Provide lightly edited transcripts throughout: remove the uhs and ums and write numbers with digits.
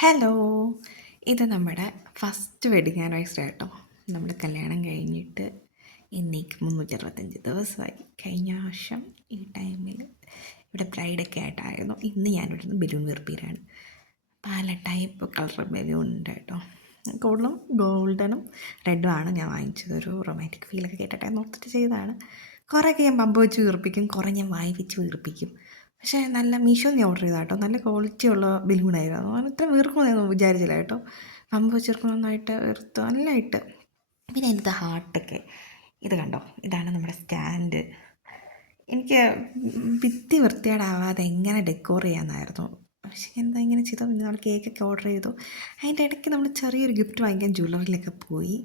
Hello! ഇത് നമ്മുടെ first wedding anniversary കേട്ടോ. നമ്മുടെ കല്യാണം കഴിഞ്ഞിട്ട് ഇന്നേക്ക് 365 ദിവസമായി. കഴിഞ്ഞ വർഷം ഈ ടൈമിൽ ഇവിടെ ബ്രൈഡൊക്കെ ആയിട്ടായിരുന്നു. ഇന്ന് ഞാനിവിടുന്ന് ബലൂൺ വീർപ്പീരാണ്. പല ടൈപ്പ് കളർ ബലൂൺ ഉണ്ട് കേട്ടോ. കൂടുതലും ഗോൾഡനും റെഡും ആണ് ഞാൻ വാങ്ങിച്ചത്. ഒരു റൊമാൻറ്റിക് ഫീലൊക്കെ കേട്ടിട്ട് നോക്കിയിട്ട് ചെയ്തതാണ്. കുറേയൊക്കെ ഞാൻ പമ്പ് വെച്ച് വീർപ്പിക്കും, കുറേ ഞാൻ വായി വെച്ച് വീർപ്പിക്കും. പക്ഷേ നല്ല മീഷോന്ന് ഞാൻ ഓർഡർ ചെയ്തതാണ് കേട്ടോ. നല്ല ക്വാളിറ്റി ഉള്ള ബലൂണായിരുന്നു. അത് ഇത്ര വീർക്കുമെന്നൊന്നും വിചാരിച്ചില്ല കേട്ടോ. പമ്പ് വെച്ച് നന്നായിട്ട് വീർത്ത് നല്ലതായിട്ട്. പിന്നെ അതിൻ്റെ ഹാർട്ടൊക്കെ ഇത് കണ്ടോ, ഇതാണ് നമ്മുടെ സ്റ്റാൻഡ്. എനിക്ക് ഭിത്തി വൃത്തികേടാവാതെ എങ്ങനെ ഡെക്കോർ ചെയ്യാമെന്നായിരുന്നു. പക്ഷേ എന്താ ഇങ്ങനെ ചെയ്തു. പിന്നെ നമ്മൾ കേക്കൊക്കെ ഓർഡർ ചെയ്തു. അതിൻ്റെ ഇടയ്ക്ക് നമ്മൾ ചെറിയൊരു ഗിഫ്റ്റ് വാങ്ങിക്കാൻ ജ്വല്ലറിയിലൊക്കെ പോയി.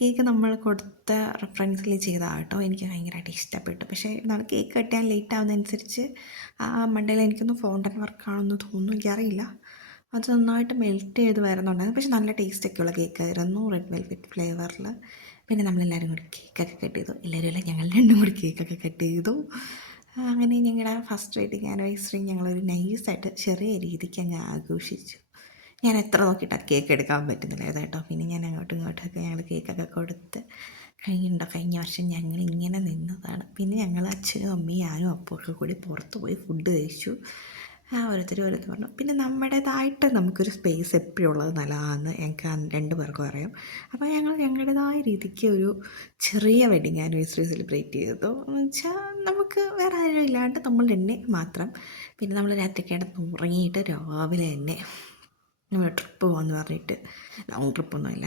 കേക്ക് നമ്മൾ കൊടുത്ത റെഫറൻസിൽ ചെയ്തതാണ് കേട്ടോ. എനിക്ക് ഭയങ്കരമായിട്ട് ഇഷ്ടപ്പെട്ടു. പക്ഷേ നമ്മൾ കേക്ക് കട്ടിയാൻ ലേറ്റ് ആവുന്നതനുസരിച്ച് മണ്ടയിൽ എനിക്കൊന്ന് ഫോണ്ടൻ വർക്കാണെന്ന് തോന്നുന്നു, എനിക്കറിയില്ല. അത് നന്നായിട്ട് മെൽറ്റ് ചെയ്ത് വരുന്നുണ്ടായിരുന്നു. പക്ഷേ നല്ല ടേസ്റ്റൊക്കെയുള്ള കേക്കായിരുന്നു, റെഡ് വെൽവെറ്റ് ഫ്ലേവറിൽ. പിന്നെ നമ്മളെല്ലാവരും കൂടി കേക്കൊക്കെ കട്ട് ചെയ്തു. എല്ലാവരും അല്ല, ഞങ്ങൾ രണ്ടും കൂടി കേക്കൊക്കെ കട്ട് ചെയ്തു. അങ്ങനെ ഞങ്ങളുടെ ഫസ്റ്റ് വെഡിങ് ആനിവേഴ്സറി ഞങ്ങളൊരു നൈസായിട്ട് ചെറിയ രീതിക്ക് അങ്ങ് ആഘോഷിച്ചു. ഞാൻ എത്ര നോക്കിയിട്ടാണ് കേക്ക് എടുക്കാൻ പറ്റുന്നില്ല കേട്ടോ. പിന്നെ ഞാൻ അങ്ങോട്ടും ഇങ്ങോട്ടൊക്കെ ഞങ്ങൾ കേക്കൊക്കെ കൊടുത്ത് കഴിഞ്ഞ വർഷം ഞങ്ങൾ ഇങ്ങനെ നിന്നതാണ്. പിന്നെ ഞങ്ങൾ അച്ഛനും അമ്മയും ഞാനും അപ്പമൊക്കെ കൂടി പുറത്ത് പോയി ഫുഡ് കഴിച്ചു. ഓരോരുത്തർ പറഞ്ഞു. പിന്നെ നമ്മുടേതായിട്ട് നമുക്കൊരു സ്പേസ് എപ്പോഴും ഉള്ളത് നല്ലതാണെന്ന് ഞങ്ങൾക്ക് രണ്ട് പേർക്കും അറിയാം. അപ്പോൾ ഞങ്ങൾ ഞങ്ങളുടേതായ രീതിക്ക് ഒരു ചെറിയ വെഡിങ് ആനിവേഴ്സറി സെലിബ്രേറ്റ് ചെയ്തു. എന്ന് വെച്ചാൽ നമുക്ക് വേറെ ആരും ഇല്ലാണ്ട് നമ്മൾ തന്നെ മാത്രം. പിന്നെ നമ്മൾ രാത്രി കിടന്ന് ഉറങ്ങിയിട്ട് രാവിലെ തന്നെ നമ്മൾ ട്രിപ്പ് പോകാമെന്ന് പറഞ്ഞിട്ട്, ലോങ് ട്രിപ്പൊന്നുമില്ല,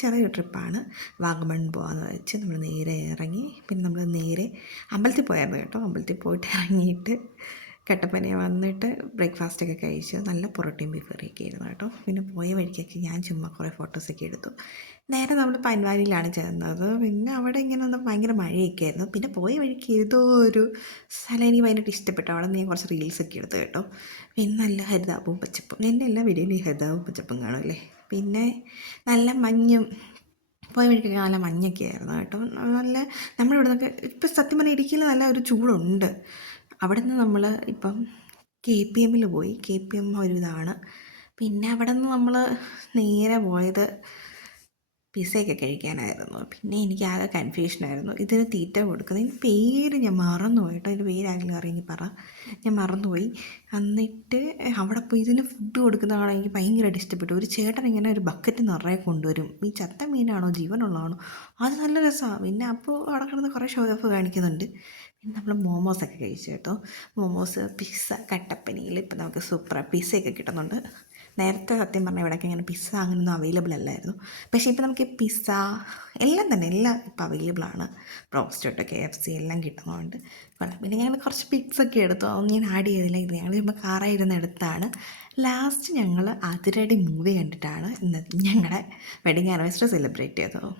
ചെറിയൊരു ട്രിപ്പാണ്. വാഗമൺ പോകാമെന്ന് വെച്ച് നമ്മൾ നേരെ ഇറങ്ങി. പിന്നെ നമ്മൾ നേരെ അമ്പലത്തിൽ പോയായിരുന്നു കേട്ടോ. അമ്പലത്തിൽ പോയിട്ട് ഇറങ്ങിയിട്ട് കട്ടപ്പന വന്നിട്ട് ബ്രേക്ക്ഫാസ്റ്റൊക്കെ കഴിച്ച് നല്ല പൊറോട്ടയും ബീഫ് കറിയൊക്കെ ആയിരുന്നു കേട്ടോ. പിന്നെ പോയ വഴിക്കൊക്കെ ഞാൻ ചുമ്മാ കുറേ ഫോട്ടോസൊക്കെ എടുത്തു. നേരെ നമ്മൾ പൻവാലിയിലാണ് ചെന്നത്. പിന്നെ അവിടെ ഇങ്ങനെ ഭയങ്കര മഴയൊക്കെ ആയിരുന്നു. പിന്നെ പോയ വഴിക്ക് ഏതോ ഒരു സ്ഥലം എനിക്ക് ഭയങ്കരമായിട്ട് ഇഷ്ടപ്പെട്ടു. അവിടെ നിന്ന് ഞാൻ കുറച്ച് റീൽസൊക്കെ എടുത്തു കേട്ടോ. പിന്നെ നല്ല ഹരിതാപവും പച്ചപ്പും. എൻ്റെ എല്ലാ വീഡിയോയിലും ഈ ഹരിതാപവും പച്ചപ്പും കാണുമല്ലേ. പിന്നെ നല്ല മഞ്ഞും, പോയ വഴിക്കൊക്കെ നല്ല മഞ്ഞൊക്കെ ആയിരുന്നു കേട്ടോ. നല്ല നമ്മളിവിടെ നിന്നൊക്കെ ഇപ്പം സത്യം പറഞ്ഞാൽ ഇടുക്കിയിൽ നല്ല ഒരു ചൂടുണ്ട്. അവിടെ നിന്ന് നമ്മൾ ഇപ്പം KPM പോയി. KPM ഒരു ഇതാണ്. പിന്നെ അവിടെ നിന്ന് നമ്മൾ നേരെ പോയത് പിസ്സയൊക്കെ കഴിക്കാനായിരുന്നു. പിന്നെ എനിക്ക് ആകെ കൺഫ്യൂഷനായിരുന്നു. ഇതിന് തീറ്റ കൊടുക്കുന്നത്, ഇതിൻ്റെ പേര് ഞാൻ മറന്നുപോയി കേട്ടോ. ഇതിൻ്റെ പേര് ആരെങ്കിലും അറിയെങ്കിൽ പറ, ഞാൻ മറന്നുപോയി. എന്നിട്ട് അവിടെ പോയി ഇതിന് ഫുഡ് കൊടുക്കുന്നതാണ് എനിക്ക് ഭയങ്കരമായിട്ട് ഇഷ്ടപ്പെട്ടു. ഒരു ചേട്ടൻ ഇങ്ങനെ ഒരു ബക്കറ്റ് നിറയെ കൊണ്ടുവരും. ഈ ചത്ത മീനാണോ ജീവനുള്ളതാണോ, അത് നല്ല രസമാണ്. പിന്നെ അപ്പോൾ അവിടെ കിടന്ന് കുറേ ഷോ ഓഫ് കാണിക്കുന്നുണ്ട്. പിന്നെ നമ്മൾ മോമോസൊക്കെ കഴിച്ചു കേട്ടോ. മോമോസ്, പിസ്സ, കട്ടപ്പനയിൽ ഇപ്പം നമുക്ക് സൂപ്പർ പിസ്സയൊക്കെ കിട്ടുന്നുണ്ട്. നേരത്തെ സത്യം പറഞ്ഞാൽ ഇവിടെയൊക്കെ ഇങ്ങനെ പിസ്സ അങ്ങനെയൊന്നും അവൈലബിൾ അല്ലായിരുന്നു. പക്ഷേ ഇപ്പോൾ നമുക്ക് പിസ്സ എല്ലാം തന്നെ എല്ലാം ഇപ്പോൾ അവൈലബിളാണ്. ബ്രോസ്റ്റ് തൊട്ട് KFC എല്ലാം കിട്ടുന്നുണ്ട്. പിന്നെ ഞങ്ങൾ കുറച്ച് പിക്സൊക്കെ എടുത്തു. അതൊന്നും ഞാൻ ആഡ് ചെയ്തില്ല. ഇത് ഞങ്ങൾ ചുമ്മാ കാറായിരുന്ന എടുത്താണ്. ലാസ്റ്റ് ഞങ്ങൾ അതിരടി മൂവി കണ്ടിട്ടാണ് ഇന്ന് ഞങ്ങളുടെ വെഡിങ് ആനിവേഴ്സറി സെലിബ്രേറ്റ് ചെയ്തത്.